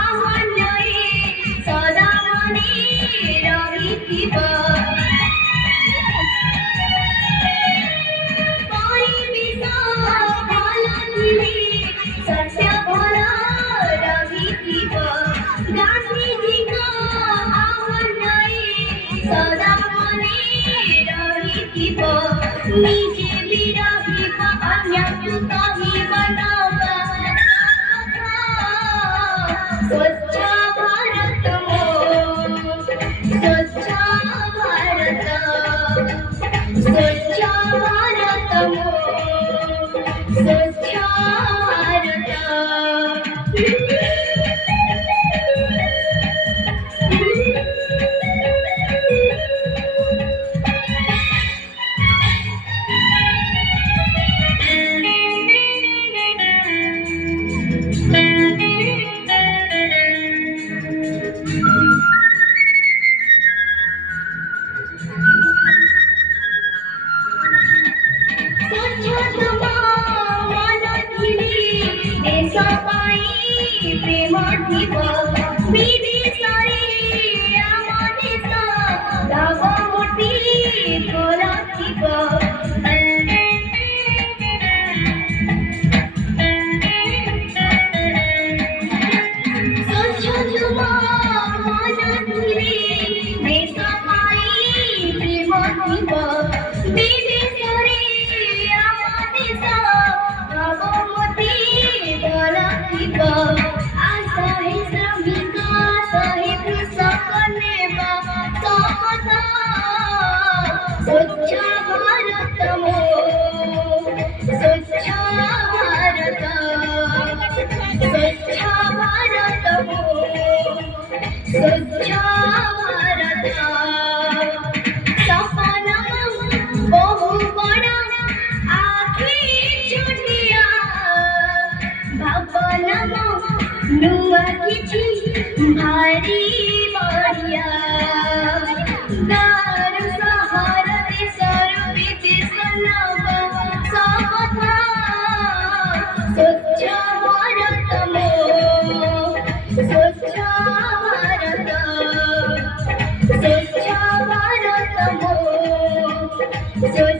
আহ্বানে সদা মনে রহিথিব পরিবেশ ভাল ଥିଲେ ଶସ୍ୟ ଭଲ ରହିଥିବ ଗାନ୍ଧୀଜୀଙ୍କ ଆହ୍ୱାନରେ ସଦା ମନେ ରହିଥିବ ନିଜେ ବି ରହିବ ଅନ୍ୟକୁ କହିବ ନବା କଥା ସ୍ୱଚ୍ଛ ଭାରତ ସ୍ୱଚ୍ଛ ଭାରତ ସ୍ୱଚ୍ଛ ଭାରତ स्वच्छ भारत प्रेम थिब विदेशरे आम देश भावमूर्ति खोलाथिब स्वच्छ तुम मन धिरे देश पाई प्रेम थिब विदेशरे आम देश भावमूर्ति खोलाथिब स्वच्छ भारत स्वच्छ भारत स्वच्छ भारत स्वच्छ भारत सपन बहु बड़ा आखि छुटिया भावन नुआ किछि भारी बढिया स्वच्छ भारत स्वच्छ भारत स्वच्छ भारत